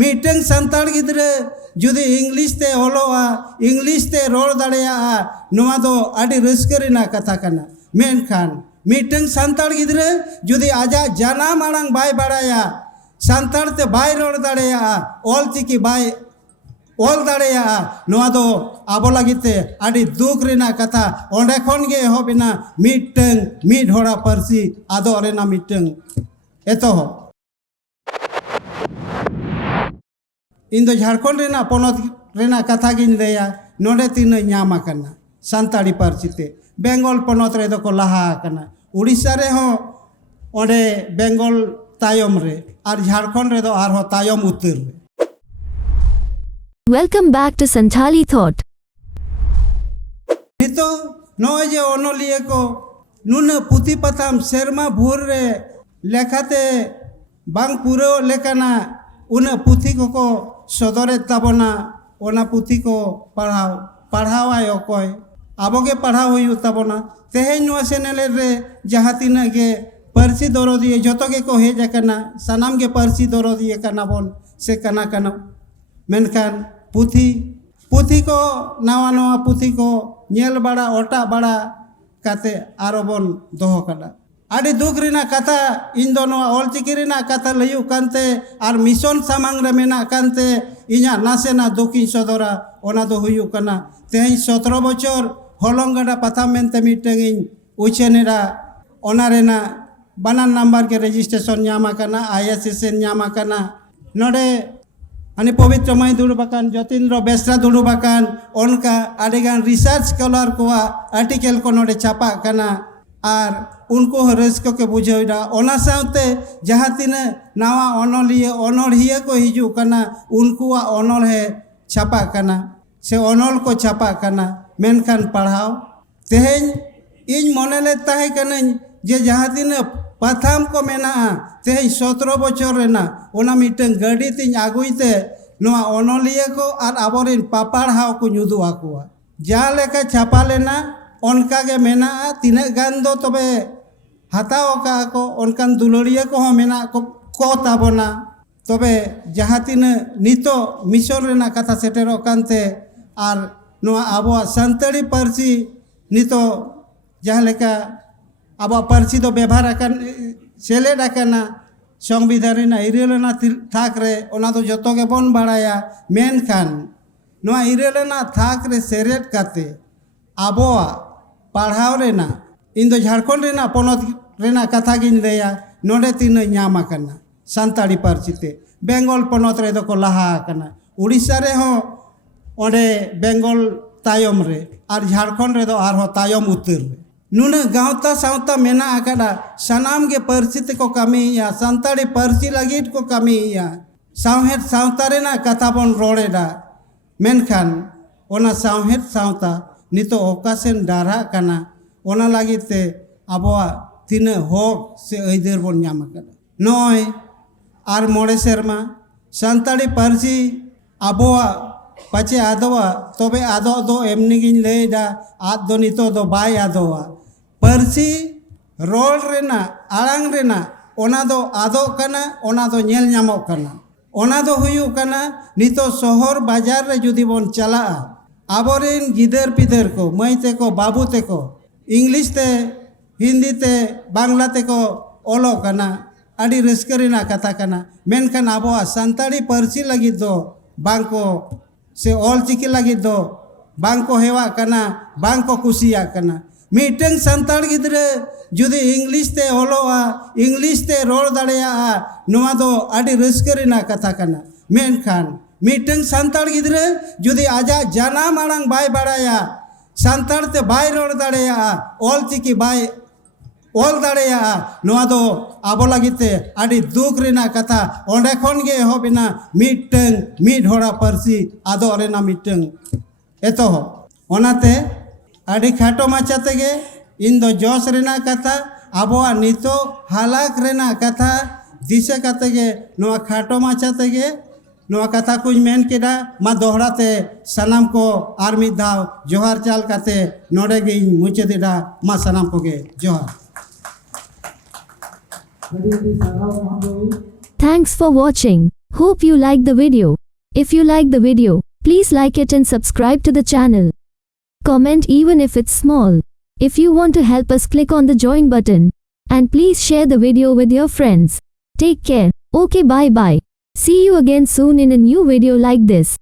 Meeting संताड़ गिद्रे जुदी English ते ओलोआ English ते road दाड़ेया नुआ दो आड़ी रस्करिना कथा कना मेनखान मीटिंग संताड़ गिद्रे जुदी आजा जाना मांग बाय बाड़ाया संताड़ ते बाय रोड दाड़ेया ऑल चिकी बाय ऑल दाड़ेया नुआ दो आबो लगिते आड़ी दुख रिना कथा ओंडे खन गे एहोबिना मीटिंग मीड होड़ा परसी आदो रेना मीटिंग एतो इन दो झारखंड रेना पोनोत रेना कथा गिन लेया नोडे तीन ᱧᱟᱢ आकना सान्ताड़ी पार्सीते बेंगल पोनोत रे दो को लहा आकना उड़ीसा रे हो ओंडे बेंगल तायम रे और झारखंड रे दो आर हो तायम उत्तर रे। Welcome back to Santhali Thought. नितो नोय जे ओनोलिए को नुन पुती पताम शर्मा भूर रे लेखाते बांग पुरो लेकाना उन पुथी को सदरे ताबना ओना पुथी को पढ़ाव आयो कोय आबोगे पढ़ाव हुई ताबना तेहेन नुआ चैनल रे जहाँ तीना के परसी दरदिए जतो के को हेज कना सनाम के परसी दरदिए कना बोन से कना कना मेनखान पुथी पुथी को नवा नवा पुथी को नेल बड़ा ओटा बड़ा काते आरो बोन दोहो कना आड़ी दुख रिना कथा इन दोनों ऑलचिकी रिना कथा लयु कांते और मिशन सामांग रे मेना कांते इना नासेना दुखी सदरा ओना दो हुयु कना तेहेन 17 बछर हलंगड़ा पथा मेनते मीटिंग इन उचेनेरा ओना रेना बानान नंबर के रजिस्ट्रेशन ᱧᱟᱢ आकना ISSN ᱧᱟᱢ आकना नोडे अनि पवित्र मई दुड़बाकान जतीन्द्र बेसरा दुड़बाकान उनका आड़ेगान रिसर्च स्कॉलर को आर्टिकल को नोडे छापा कना और उनको रस्को के बुझेड़ा ओना साउते जहाँ तीना नावा अनलिया को हिजू कना उनको अनल है छापा कना से अनल को छापा कना मेनखान पढ़ाओ तेहेन इन मनले ताहे कना जे जहाँ तीना पथाम को मेना तेहेन 17 बछर रेना ओना मिटन गाड़ी तीन आगुईते नोआ अनलिया को और आबोरिन पापाड़हाव को ᱧᱩᱫᱩ आकुआ जहाँ लेका छापा लेना उनका के मेना तीना गान दो तबे हताओ का को उनकान दुलड़िया को हो मेना को ताबना तबे जहाँ तीन नितो मिशन रेना कथा सेटेरो कांते और नोआ आबो सान्ताड़ी पार्सी नितो जहाँ लेका आबो पार्सी दो व्यवहार आकान सेलेड आकाना संविधान रेना इरेलना थाक रे ओना दो जतो के बोन बाड़ाया मेनखान नोआ इरेलना थाक रे सेरेट काते आबोआ पढ़ाव रेना इन दो झारखंड रेना पोनोत रेना कथा गिन लेया नोडे तीन ᱧᱟᱢ आकना सान्ताड़ी पार्सीते बेंगल पोनोत रे दो को लहा आकना उड़ीसा रे हो ओंडे बेंगल तायम रे और झारखंड रे दो आर हो तायम उत्तर रे नुन गाँवता सावता मेना आकड़ा सनाम के पार्सी ते को कमिया सान्ताड़ी पार्सी लगिट को कमिया सावहेद सावता रेना कथा बोन रोड़ेडा मेनखान ओना सावहेद सावता नितो ओकासेन डारा कना ओना लागिते आबोआ तीना हक से अइदार बोन ᱧᱟᱢ आकड़ा नय आर मोड़े सेरमा सान्ताड़ी पार्सी आबोआ पाचे आदोआ तबे आदो दो एमनी गिन लेदा आद दो नितो दो बाय आदोआ पार्सी रोड रेना आड़ांग रेना ओना दो आदो कना ओना दो नेल ᱧᱟᱢᱚᱜ कना ओना दो हुयु कना नितो शहर बाजार रे जुदी बोन चला आबोरेन गिदर पिदर को मई ते को बाबू ते को इंग्लिश ते हिंदी ते बांग्ला ते को ओलो कना आड़ी रस्करिना कथा कना मेनखान आबोआ सान्ताड़ी पार्सी लगी दो बांको से ऑल चिकी लगी दो बांको हेवा कना बांको कुसिया कना मीटिंग सान्ताड़ गिद्रे जुदी इंग्लिश ते ओलोआ इंग्लिश ते रोड दाड़ेया नुआ दो आड़ी रस्करिना कथा कना मेनखान मीटिंग सान्ताड़ गिद्रे जुदी आजा जाना मांग बाय बाड़ाया सान्ताड़ ते बाय रोड दाड़ेया ऑल चिकी बाय ऑल दाड़ेया नुआ दो आबो लगिते आड़ी दुख रिना कथा ओंडे खन गे एहोबिना मीटिंग मीड होड़ा पार्सी आदो रेना मीटिंग एतो ओनाते आड़ी खाटो माचा तेगे इन दो जोश रेना कथा आबोआ नितो हालाक रेना कथा दिशा कतेगे नुआ खाटो माचा तेगे नुआ कथा कुछ मेन केडा मा दोहराते सनाम को आर मिद धाव जोहार चाल काते नोडे गे मुचादेडा मा सनाम को गे जोहार। Thanks for watching. Hope you like the video. If you like the video, please like it and subscribe to the channel. Comment even if it's small. If you want to help us, click on the join button. And please share the video with your friends. Take care. Okay, bye bye. See you again soon in a new video like this.